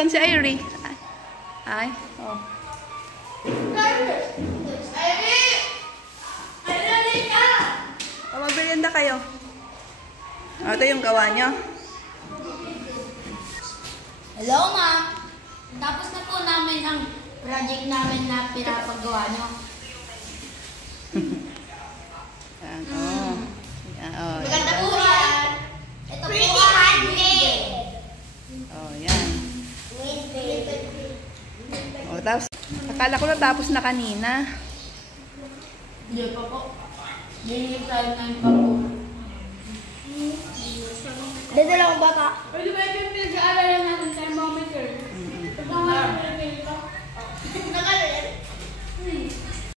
Saan si Irie? Ay, oh. Magmerienda kayo. Oh, ito yung gawa nyo. Hello, ma'am. Tapos na po namin ang project namin na pinapagawa nyo. Yan, oh. Yan, oh. Maganda po yan. Ito po handmade. Oh, yan. Oh, tapos, akala ko na tapos na kanina. Hindi pa po. Hindi tayo na pa po. Dito lang ang bata. Pwede ba yung pinag-aaralan natin thermometer? Pag-aaralan natin ito. Nakalit.